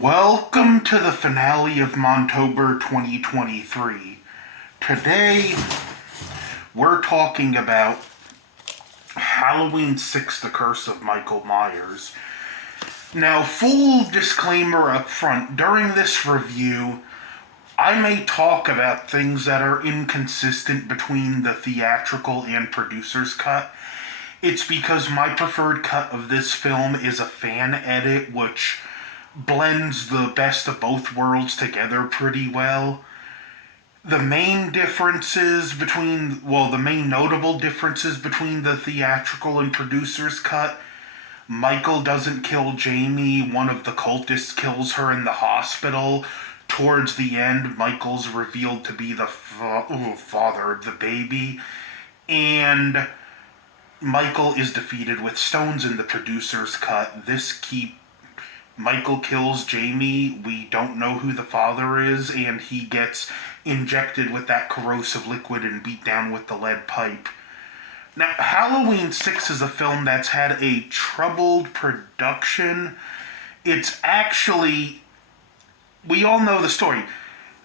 Welcome to the finale of Montober 2023. Today, we're talking about Halloween 6, The Curse of Michael Myers. Now, full disclaimer up front, during this review, I may talk about things that are inconsistent between the theatrical and producer's cut. It's because my preferred cut of this film is a fan edit, which blends the best of both worlds together pretty well. The main notable differences between the theatrical and producer's cut: Michael doesn't kill Jamie, one of the cultists kills her in the hospital. Towards the end, Michael's revealed to be the father of the baby, and Michael is defeated with stones in the producer's cut. Michael kills Jamie, we don't know who the father is, and he gets injected with that corrosive liquid and beat down with the lead pipe. Now, Halloween 6 is a film that's had a troubled production. It's actually, we all know the story.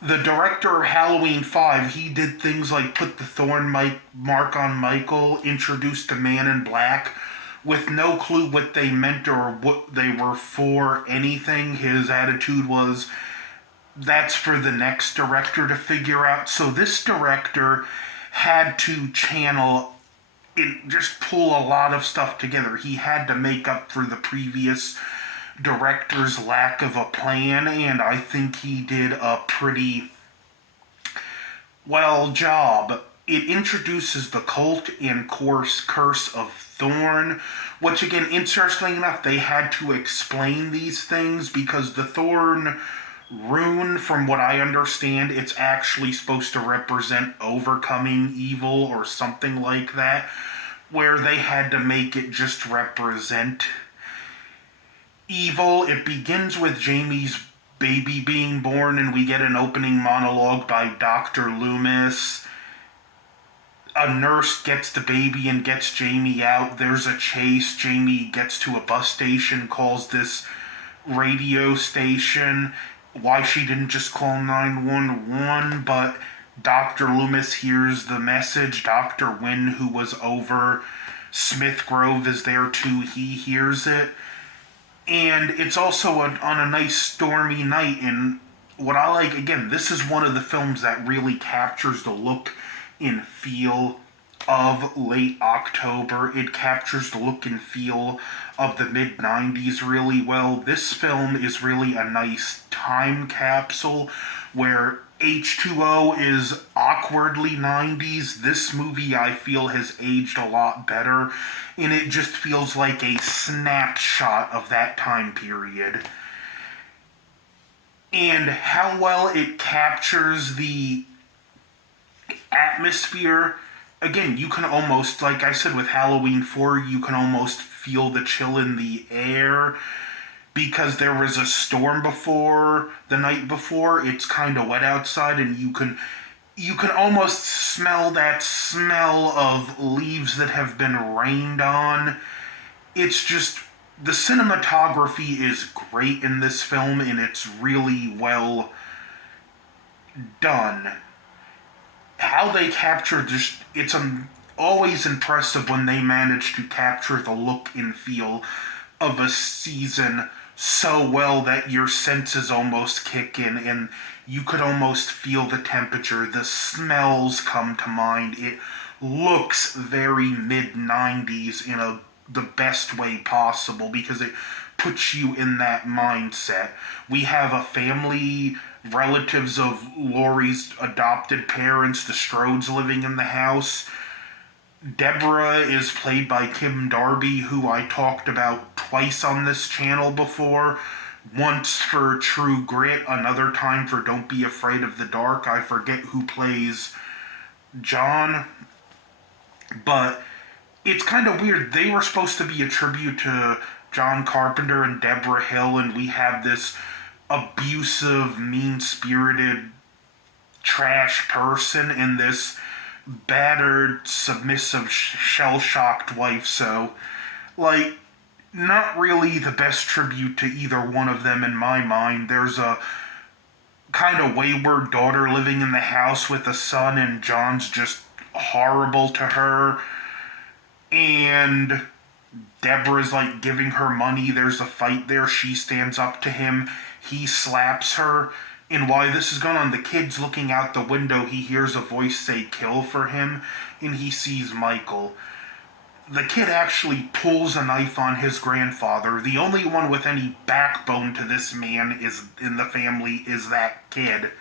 The director of Halloween 5, he did things like put the Thorn mark on Michael, introduced the Man in Black, with no clue what they meant or what they were for anything. His attitude was, that's for the next director to figure out. So this director had to just pull a lot of stuff together. He had to make up for the previous director's lack of a plan, and I think he did a pretty well job. It introduces the cult and curse of Thorn, which, again, interestingly enough, they had to explain these things because the Thorn rune, from what I understand, it's actually supposed to represent overcoming evil or something like that, where they had to make it just represent evil. It begins with Jamie's baby being born, and we get an opening monologue by Dr. Lumis. A nurse gets the baby and gets Jamie out. There's a chase. Jamie gets to a bus station, calls this radio station. Why she didn't just call 911, but Dr. Loomis hears the message. Dr. Wynn, who was over Smith Grove, is there too. He hears it. And it's also on a nice stormy night. And what I like, again, this is one of the films that really captures the look and feel of late October. It captures the look and feel of the mid-90s really well. This film is really a nice time capsule where H2O is awkwardly 90s. This movie, I feel, has aged a lot better, and it just feels like a snapshot of that time period. And how well it captures the atmosphere. Again, you can almost, like I said with Halloween 4, you can almost feel the chill in the air because there was a storm the night before. It's kind of wet outside, and you can almost smell that smell of leaves that have been rained on. It's just, the cinematography is great in this film, and it's really well done. How they capture it's always impressive when they manage to capture the look and feel of a season so well that your senses almost kick in and you could almost feel the temperature. The smells come to mind. It looks very mid-90s in the best way possible because it puts you in that mindset. We have a family, relatives of Laurie's adopted parents, the Strodes, living in the house. Deborah is played by Kim Darby, who I talked about twice on this channel before. Once for True Grit, another time for Don't Be Afraid of the Dark. I forget who plays John, but it's kind of weird. They were supposed to be a tribute to John Carpenter and Deborah Hill, and we have this abusive, mean-spirited, trash person and this battered, submissive, shell-shocked wife. So, like, not really the best tribute to either one of them in my mind. There's a kind of wayward daughter living in the house with a son, and John's just horrible to her. And Deborah's like giving her money. There's a fight there. She stands up to him. He slaps her. And while this is going on, the kid's looking out the window. He hears a voice say, "Kill for him," and he sees Michael. The kid actually pulls a knife on his grandfather. The only one with any backbone to this man is in the family is that kid.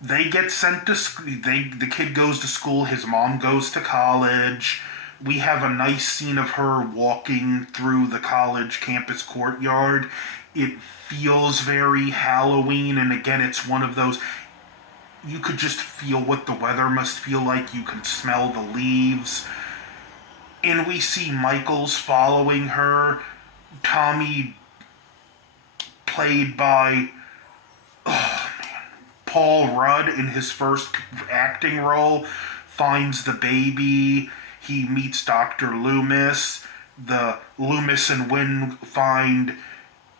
They get sent to school. The kid goes to school. His mom goes to college. We have a nice scene of her walking through the college campus courtyard. It feels very Halloween, and again, it's one of those, you could just feel what the weather must feel like. You can smell the leaves. And we see Michael's following her. Tommy, played by Paul Rudd in his first acting role, finds the baby. He meets Dr. Lumis. The Lumis and Wynn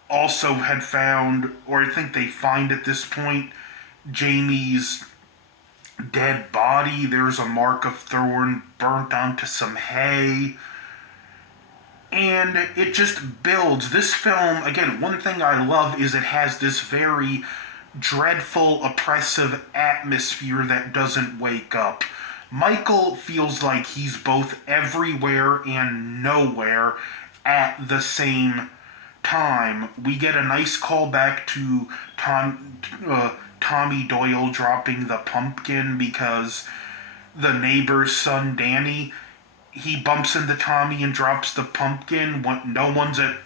had found, or I think they find at this point, Jamie's dead body. There's a mark of Thorn burnt onto some hay. And it just builds. This film, again, one thing I love is it has this very dreadful, oppressive atmosphere that doesn't wake up. Michael feels like he's both everywhere and nowhere at the same time. We get a nice callback to Tommy Doyle dropping the pumpkin because the neighbor's son, Danny, he bumps into Tommy and drops the pumpkin when no one's at.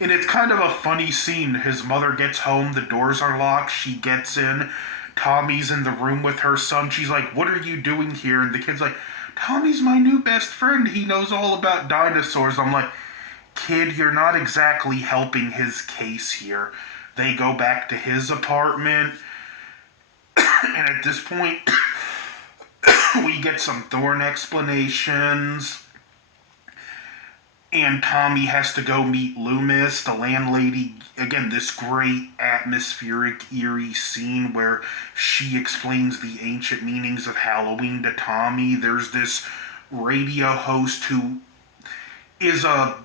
And it's kind of a funny scene. His mother gets home, the doors are locked, she gets in, Tommy's in the room with her son. She's like, "What are you doing here?" And the kid's like, "Tommy's my new best friend. He knows all about dinosaurs." I'm like, "Kid, you're not exactly helping his case here." They go back to his apartment. And at this point, we get some Thorn explanations. And Tommy has to go meet Lumis, the landlady. Again, this great atmospheric, eerie scene where she explains the ancient meanings of Halloween to Tommy. There's this radio host who is a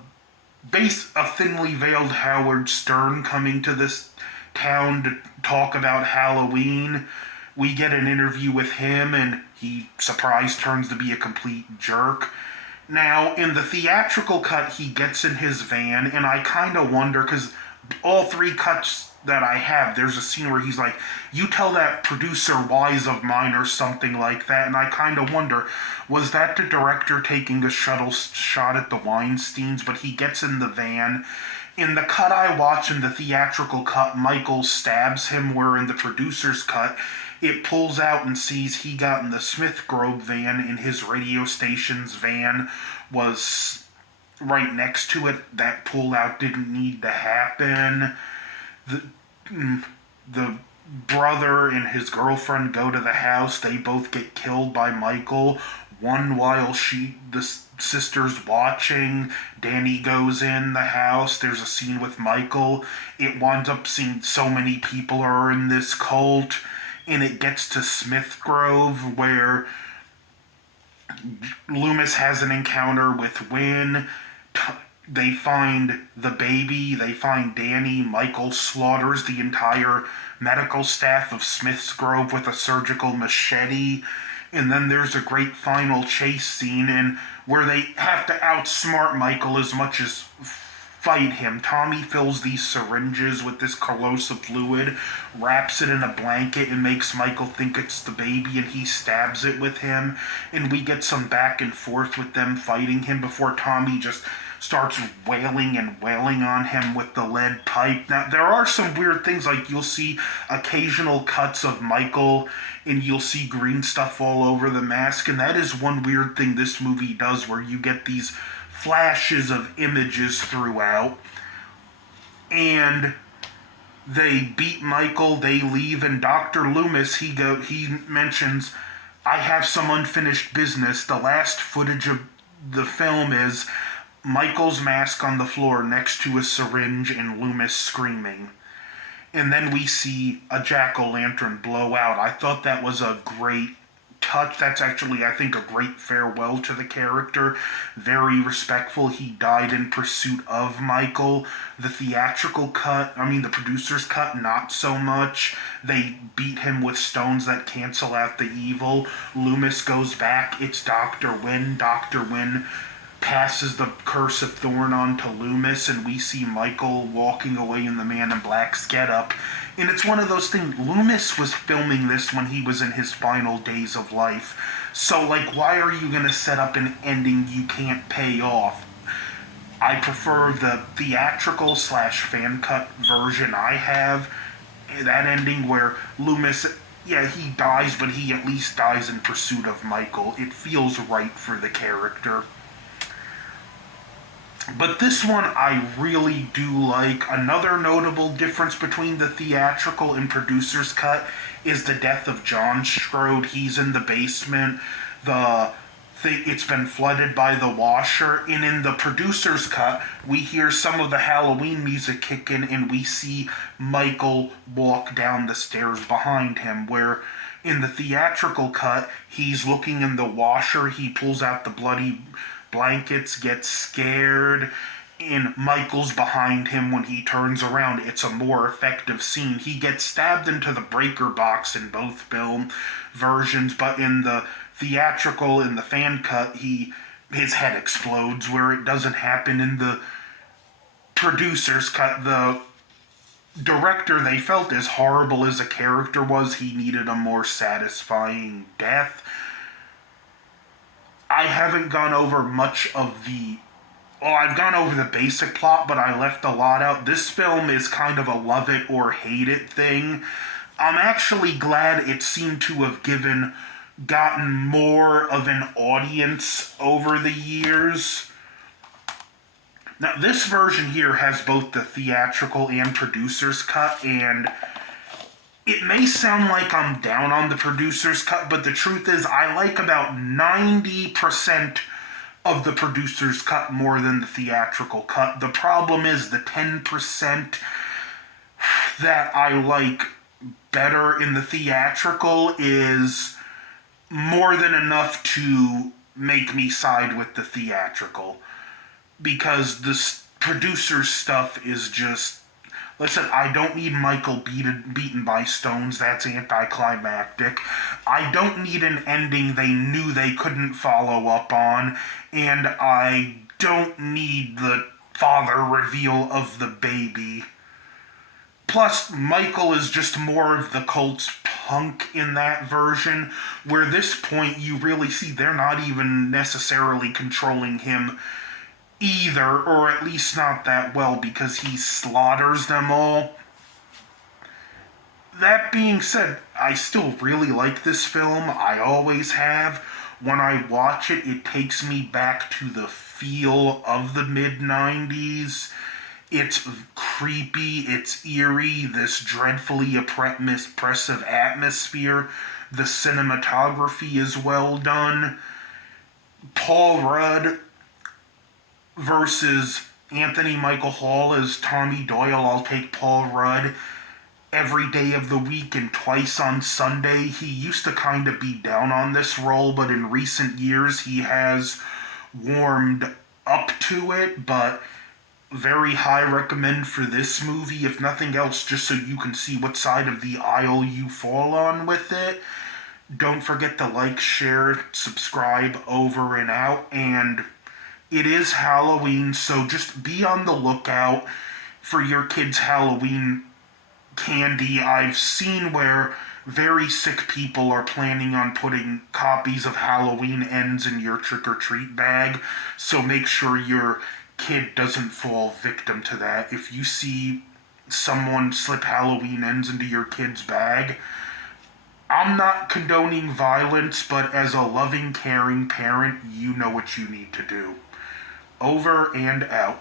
thinly veiled Howard Stern coming to this town to talk about Halloween. We get an interview with him, and he, surprise, turns to be a complete jerk. Now, in the theatrical cut, he gets in his van, and I kind of wonder, because all three cuts that I have, there's a scene where he's like, "You tell that producer wise of mine," or something like that, and I kind of wonder, was that the director taking a shuttle shot at the Weinsteins? But he gets in the van. In the cut I watch, in the theatrical cut, Michael stabs him, where in the producer's cut, it pulls out and sees he got in the Smith Grove van, and his radio station's van was right next to it. That pull-out didn't need to happen. The brother and his girlfriend go to the house. They both get killed by Michael. One while the sister's watching. Danny goes in the house. There's a scene with Michael. It winds up seeing so many people are in this cult. And it gets to Smith Grove, where Lumis has an encounter with Wynn. They find the baby. They find Danny. Michael slaughters the entire medical staff of Smith's Grove with a surgical machete. And then there's a great final chase scene where they have to outsmart Michael as much as fight him. Tommy fills these syringes with this corrosive fluid, wraps it in a blanket, and makes Michael think it's the baby, and he stabs it with him. And we get some back and forth with them fighting him before Tommy just starts wailing and wailing on him with the lead pipe. Now, there are some weird things, like you'll see occasional cuts of Michael, and you'll see green stuff all over the mask, and that is one weird thing this movie does, where you get these flashes of images throughout. And they beat Michael, they leave, and Dr. Lumis, he mentions, "I have some unfinished business." The last footage of the film is Michael's mask on the floor next to a syringe and Lumis screaming. And then we see a jack-o'-lantern blow out. I thought that was a great touch. That's actually, I think, a great farewell to the character. Very respectful. He died in pursuit of Michael. The theatrical cut, the producer's cut, not so much. They beat him with stones that cancel out the evil. Lumis goes back. It's Dr. Wynn. Dr. Wynn passes the curse of Thorn on to Lumis, and we see Michael walking away in the Man in Black's getup. And it's one of those things, Lumis was filming this when he was in his final days of life. So, why are you going to set up an ending you can't pay off? I prefer the theatrical / fan cut version I have. That ending where Lumis, yeah, he dies, but he at least dies in pursuit of Michael. It feels right for the character. But this one I really do like. Another notable difference between the theatrical and producer's cut is the death of John Strode. He's in the basement. It's been flooded by the washer. And in the producer's cut, we hear some of the Halloween music kick in, and we see Michael walk down the stairs behind him, where in the theatrical cut, he's looking in the washer, he pulls out the bloody blankets, gets scared, and Michael's behind him when he turns around. It's a more effective scene. He gets stabbed into the breaker box in both film versions, but in the theatrical, in the fan cut, his head explodes, where it doesn't happen in the producer's cut. The director, they felt as horrible as a character was, he needed a more satisfying death. I haven't gone over much of I've gone over the basic plot, but I left a lot out. This film is kind of a love it or hate it thing. I'm actually glad it seemed to have gotten more of an audience over the years. Now, this version here has both the theatrical and producer's cut, and it may sound like I'm down on the producer's cut, but the truth is I like about 90% of the producer's cut more than the theatrical cut. The problem is the 10% that I like better in the theatrical is more than enough to make me side with the theatrical. Because the producer's stuff is just... Listen, I don't need Michael beaten by stones. That's anticlimactic. I don't need an ending they knew they couldn't follow up on. And I don't need the father reveal of the baby. Plus, Michael is just more of the cult's punk in that version, where this point you really see they're not even necessarily controlling him either, or at least not that well, because he slaughters them all. That being said, I still really like this film. I always have. When I watch it, it takes me back to the feel of the mid-90s. It's creepy, it's eerie, this dreadfully oppressive atmosphere. The cinematography is well done. Paul Rudd versus Anthony Michael Hall as Tommy Doyle. I'll take Paul Rudd every day of the week and twice on Sunday. He used to kind of be down on this role, but in recent years he has warmed up to it. But very high recommend for this movie, if nothing else, just so you can see what side of the aisle you fall on with it. Don't forget to like, share, subscribe, over and out. And it is Halloween, so just be on the lookout for your kids' Halloween candy. I've seen where very sick people are planning on putting copies of Halloween Ends in your trick-or-treat bag, so make sure your kid doesn't fall victim to that. If you see someone slip Halloween Ends into your kid's bag, I'm not condoning violence, but as a loving, caring parent, you know what you need to do. Over and out.